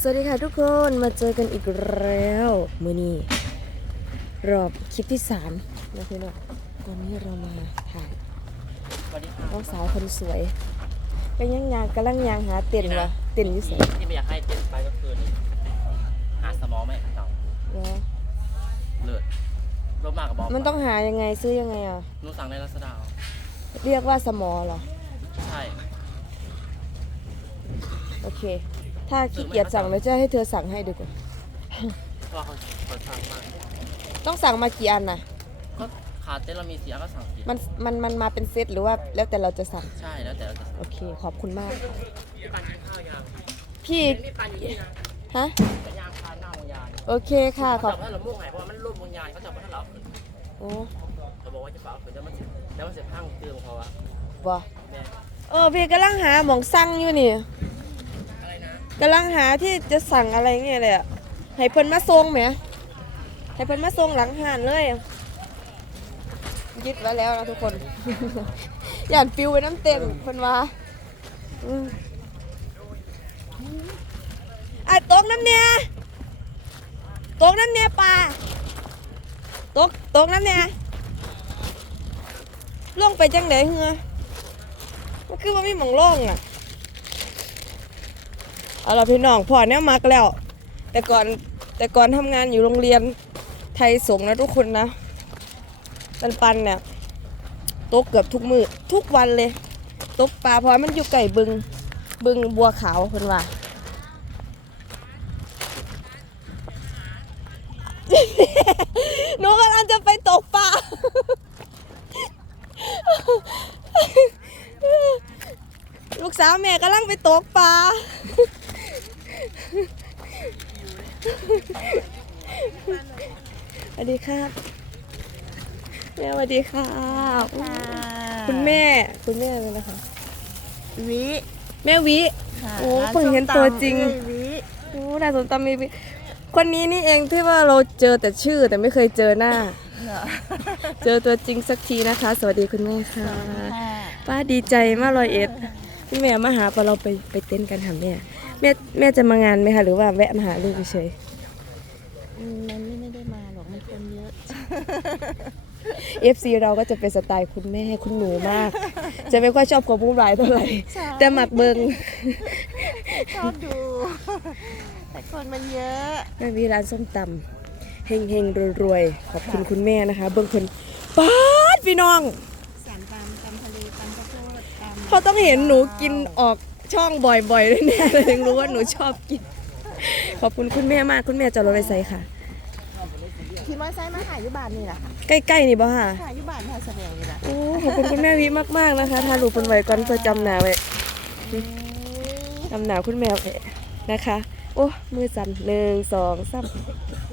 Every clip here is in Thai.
สวัสดีค่ะทุกคนมาเจอกันอีกแล้วมือนี้รอบคลิปที่สามนะพี่น้องตอนนี้เรามาถ่ายสวัสดีค่ะน้องสาวคนสวยก็ยังยางกำลังยางหาเต็นท์วะเต็นท์อยู่ไสที่ไม่อยากให้เต้นไปก็คือหาสมองไม่เต่าเนาะเลิศรถมากกับบอกมันต้องหายังไงซื้อยังไงอะหนูสั่งในรัศดาเรียกว่าสมอเหรอ ใช่ โอเค ถ้าขี้เกียจสั่งแล้วจะให้เธอสั่งให้ดีกว่าเพราะเขาเขาสั่งมากต้องสั่งมากี่อันน่ะ ก็ขาเต้นเรามีเสียก็สั่งเสียมันมันมันมาเป็นเซตหรือว่าแล้วแต่เราจะสั่ง ใช่แล้วแต่เราจะสั่งโอเค ขอบคุณมากค่ะพี่ปันกินข้าวยังพี่พี่ปันอยู่นี่นะฮะเป็นยางพาหน้าวงยานโอเคค่ะขเขาอบจับให้เรามุ่งไงเพราะว่ามันรูปวงยานเขาจับให้เราเอาขึ้นโอ้เขาบอกว่าจะฝากเอาขึ้นแล้วมันเสร็จแล้วมันเสร็จพังเตือนเขาว่าบ่แม่เออพี่กำลังหาหมองสั่งอยู่นี่อะไรนะ กำลังหาที่จะสั่งอะไรเงี้ยเลยอะให้เพิ่นมาส่งไหมให้เพิ่นมาส่งหลังหานเลย ยึดไว้แล้วนะทุกคน อย่านปิวไปน้ำเต็มเพิ่นว่าอไอ้ตกน้ำเนี่ยตกน้ำเนี่ยปลาตกตกน้ำเนี่ยลงไปจังไดเหือมันคือว่ามีหมองล่องอะ เอาล่ะพี่น้องพ่อเนี่ยมักแล้ว แต่ก่อนแต่ก่อนทำงานอยู่โรงเรียนไทยสงฆ์นะทุกคนนะปันปันเนี่ยตกเกือบทุกมือทุกวันเลยตกปลาเพราะมันอยู่ไก่บึงบึงบัวขาวคนว่าหนูกำลังจะไปตกปลาลูกสาวแม่กำลังไปตกปลา สวัสดีครับแม่สวัสดีครับคุณแม่คุณแม่เลยนะคะ วิแม่วิค่ะโอ้ร้านเพิ่งเห็นส้มตัวตำจริงเอ้ยวิโอ้นายสมตำมีวิคนนี้นี่เองที่ว่าเราเจอแต่ชื่อแต่ไม่เคยเจอหน้า เจอตัวจริงสักทีนะคะ สวัสดีคุณแม่ค่ะ ป้าดีใจมากเลยเอ็ดพี่แม่มาหาปะเราไปไปเต้นกันค่ะแม่แม่แม่จะมางานไหมคะหรือว่าแวะมาหาลูกเฉยอื มมันไม่ได้มาหรอกมันคนเยอะเอฟซีเราก็จะเป็นสไตล์คุณแม่คุณหนูมาก จะไม่ค่อยชอบความวุ่นวายเท่าไหร่ ใช่ แต่หมักเบิงชอบดู แต่คนมันเยอะ แม่มีร้านส้มตำเฮงเฮงรวยๆ ขอบคุณคุณแม่นะคะ เบิ้งคนป๊าดพี่น้อง สารตำตำทะเลตำข้าวโพดตำเขาต้องเห็นหนูกินออกช่องบ่อยๆแน่ๆเลยถึงรู้ว่าหนูชอบกิน ขอบคุณคุณแม่มากคุณแม่จะรถไปใส่ค่ะขี่มอเตอร์ไซค์มาหายุบานนี่แหละค่ะใกล้ๆนี่บ่ค่ะหายุบานพาแสดงนี่แหละโอ้ขอบคุณคุณแม่วิมากๆนะคะทาลูกเป็นไหวก่อนเพื่อจำหนาไว้จำหนาคุณแม่ไว้นะคะ โอ้มือสั่นหนึ่งสองสาม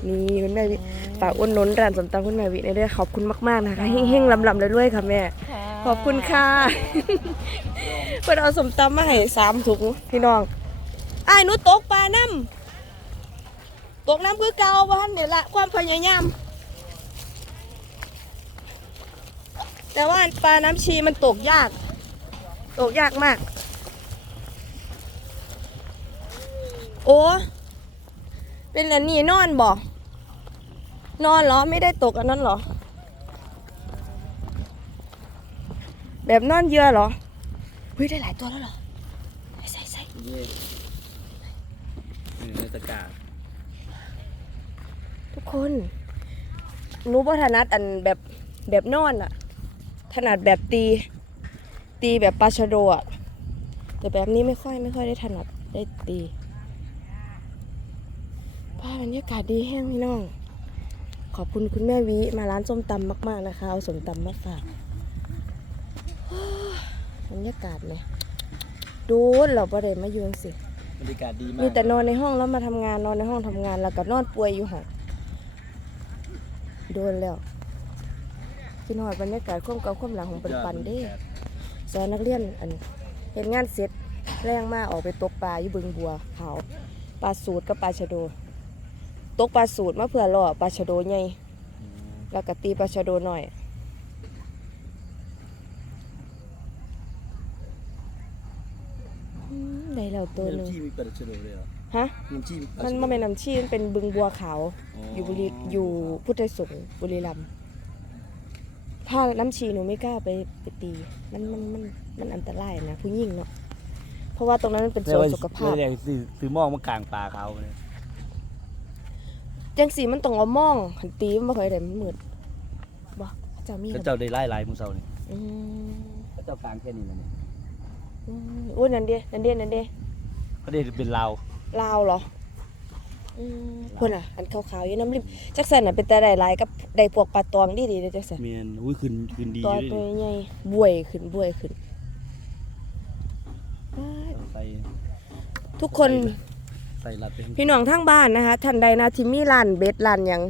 นี่คุณแม่วิฝากอ้นนนร้านสมตำคุณแม่วิในเรื่องขอบคุณมากๆนะคะเฮงๆลำๆเลยด้วยค่ะแม่ ขอบคุณค่ะเพื่อนเอาสมตำมาให้สามถุงพี่น้อง อ้ายหนูตกปลาน้ำตกน้ำคือเก่าบ้านเนี่ยละความพยายาม แต่ว่าปลาน้ำชีมันตกยาก ตกยากมาก โอ้เป็นอันนี้นอนบ่นอนเหรอไม่ได้ตกอันนั้นเหรอ แบบนอนเยื่อเหรอเฮ้ยได้หลายตัวแล้วเหรอใส่ใส่ ในตะกร้าทุกคนหนูบ่ถนัดอันแบบแบบนอนอะถนัดแบบตี ตีแบบปลาชะโดอะแต่แบบนี้ไม่ค่อยไม่ค่อยได้ถนัดได้ตีป้าบรรยากาศดีแห้งพี่น้อง ขอบคุณคุณแม่วิมาร้านส้มตำมาก ๆ นะคะ เอาส้มตำมาฝากบรรยากาศไหมดูเราประเดี๋ยวมายุงสิ บรรยากาศดีมามีกแต่นอนในห้องแล้วมาทำงานนอนในห้องทำงานแล้วก็นอนป่วยอยู่ห้องโดนแล้วคิดหอดบรรยากาศความเก่าความหลังของปันปันๆเด้สอนนักเรียนอันเห็นงานเสร็จแรงมากออกไปตกปลาอยู่บึงบัวขาวปลาสูตรกับปลาชะโด ตกปลาสูตรมาเพื่อล่อปลาชะโดใหญ่ แล้วก็ตีปลาชะโดหน่อย อืมได้แล้วตัวหนึ่งที่มีกระเฉลยเลยเหรอฮะ น้ำจิ้มมันมันเป็นน้ำชีมันเป็นบึงบัวขาว อยู่บุรีอยู่พุทธสงฆ์บุรีรัมย์ถ้าน้ำชีหนูไม่กล้าไปไปตี มันมันมันมันอันตรายนะผู้หญิงเนาะเพราะว่าตรงนั้นมันเป็นสวนสุขภาพ เรียกซื้อซื้อหม้อมากลางปลาเขาเนี่ยจังสีมันต้องเอามองหันตีมันบ่ค่อยได้มันมืดบ่เจ้ามีก็ระเจ้าได้ไล่ไล่มือเสานี่อืมก็เจ้ากลางแค่นี้นะนี่อืมโอ้ยนั่นเด้นั่นเด้นั่นเด้เขาได้เป็นลาวลาวเหรออืมพุ่นอะ อันขาวๆอยู่น้ำริมจักสันน่ะเป็นแต่ได้หลายกับได้พวกปลาตองดีๆเด้อจักสันเมียนอุ้ยขึ้นขึ้นดีอตัวยู่ตัวดิใหญ่บวยขึ้นบวยขึ้นว้ายใส่ทุกคนใส่รัดไปข้างพี่น้องทั้งบ้านนะคะท่านใดนะที่มีร้านเบ็ดร้านหยัง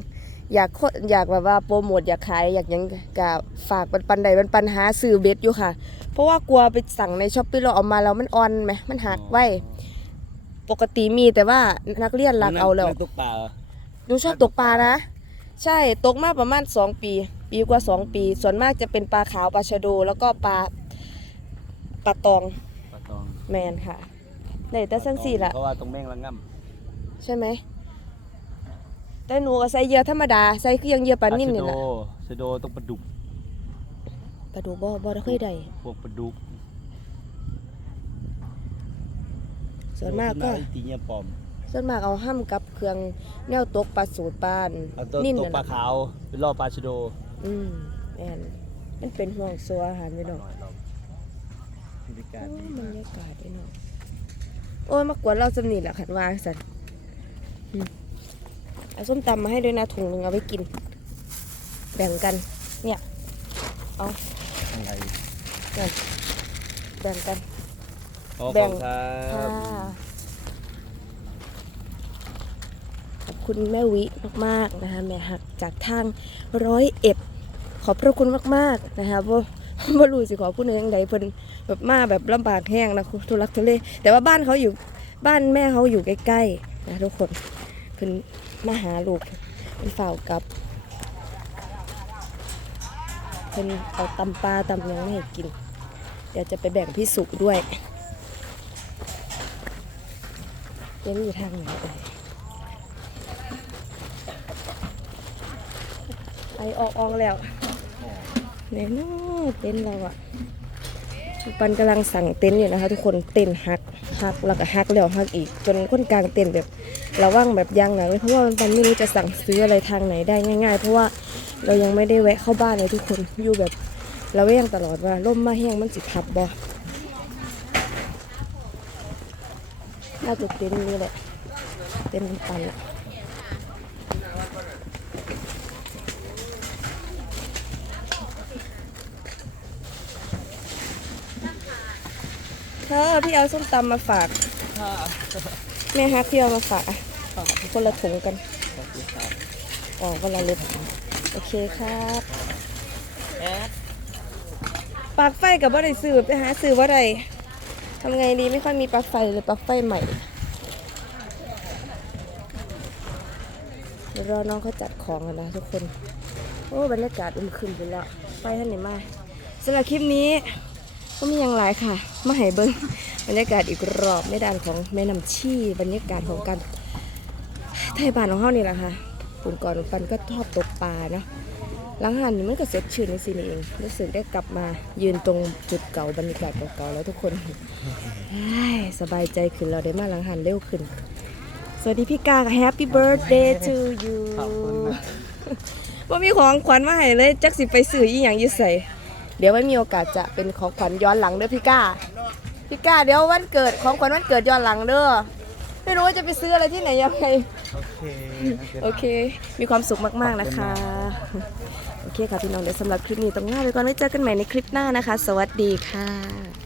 อยากโฆอยากแบบว่าโปรโมทอยากขายอยากหยังก็ฝากปันปันใดปันปันหาซื้อเบ็ดอยู่ค่ะ เพราะว่ากลัวไปสั่งในช้อปปี้เราเอามาแล้วมันอ่อนไหมมันหักไว้ปกติมีแต่ว่านักเรียนรักเอาแล้วนั่งตกปลาเหรอหนูชอบตกปลานะ ใช่ตกมาประมาณ2ปี ปีกว่า2ปี ส่วนมากจะเป็นปลาขาวปลาชะโดแล้วก็ปลาปลาตองปลาตองแมนค่ะได้แต่สั้นสี่ละเพราะว่าตรงแม่งละง่ใช่ไหม แต่หนูก็ใส่เหยื่อธรรมดาใส่คือยังเหยื่อำปลานิ่มนี่แหละชะโดต้องปลาดุกปลาดูบ่บ่ได้เคยได้พวกปลาดุกส่วนมากก็ไอ้ตีเนี่ยปลอม ส่วนมากเอาห้ามกับเครื่องแนวตกปลาสูตรปลานเอาตัวนิ่มตกนั่นปลาล่ะขาวเป็นล่อปลาชะโด อืมแม่นมันเป็นห่วงโซัวอาหารไม่ดอกบรรยากาศโอ้ดีบรมากรยากาศดีเนาะโอ้ยมากวนเราสนิทแหละขันวางสันอืม เอาส้มตำมาให้ด้วยนะถุงหนึ่งเอาไว้กิน แบ่งกัน เนี่ย เอาอะไรแบ่งกัน ขอแบ่งขอบครัค่ะบขอบคุณแม่วิมากๆนะคะแม่หักจากทางร้อยเอ็ดขอบพระคุณมากๆนะคะว่าว่ารู้สิขอพูดในยังไงเพิ่นแบบมาแบบลำบากแห้งนะทุลักทุเลแต่ว่าบ้านเขาอยู่บ้านแม่เขาอยู่ใกล้ๆนะทุกคน เพิ่นมาหาลูกเป็นฝ่าวกับเพิ่นเอาตำปลาตำยังไม่ให้กิน เดี๋ยวจะไปแบ่งพี่สุด้วยเต็นอยู่ทางไหนเอ่ยไอออกอองแล้วไหนเนาะเต็นเราอะ ปันกำลังสั่งเต็นท์อยู่นะคะ ทุกคนเต็นท์หักหักแล้วก็หักแล้วหักอีก จนคนกลางเต็นท์แบบระว่างแบบยังหนักเลยเพราะว่าปันไม่รู้จะสั่งซื้ออะไรทางไหนได้ง่าย ๆ เพราะว่าเรายังไม่ได้แวะเข้าบ้านเลยทุกคนอยู่แบบเราแวงตลอดว่าล่มมาแห้งมันสิทับบ่น่าจะเต็นท์นี้แหละเต็นท์ปันอะ เธอพี่เอาส้มตำมาฝากแม่ฮักพี่เอามาฝากอะคนละถุงกันอ๋อคนละรถโอเคครับปลั๊กไฟกับว่าได้ซื้อไปหาซื้อว่าไรทำไงดีไม่ค่อยมีปลั๊กไฟเลยปลั๊กไฟใหม่เดี๋ยวรอน้องเขาจัดของกันนะทุกคน โอ้บรรยากาศอึมครึมไปแล้วไฟท่านไหนมาสำหรับคลิปนี้ ก็มีอย่างหลายค่ะ มาให้เบิ้งบรรยากาศอีกรอบไม่ดานของแม่น้ำชี่บรรยากาศของการไทยบ้านของเขานี่แหละค่ะปุ่นก่อนปันก็ชอบตกปลาเนาะหลังหันนี่มันก็เสร็จชื่นในสินี่เองรู้สึกได้กลับมายืนตรงจุดเก่าบรรยากาศเก่าๆแล้วทุกคนเฮ้ยสบายใจขึ้นเราได้มาหลังหันเร็วขึ้น สวัสดีพี่กา Happy birthday to you ขอบคุณมากว่ามีของขวัญมาให้เลย จักสิไปซื้ออีหยังอยิ่ใส่ เดี๋ยวไว้มีโอกาสจะเป็นของขวัญย้อนหลังเด้อพี่ก้าพี่ก้าเดี๋ยววันเกิดของขวัญวันเกิดย้อนหลังเด้อไม่รู้ว่าจะไปซื้ออะไรที่ไหนยังไงโอเคโอเค มีความสุขมากๆนะคะ โอเคค่ะพี่น้องเดี๋ยวสำหรับคลิปนี้ต้องลาไปก่อนไว้เจอกันใหม่ในคลิปหน้านะคะ สวัสดีค่ะ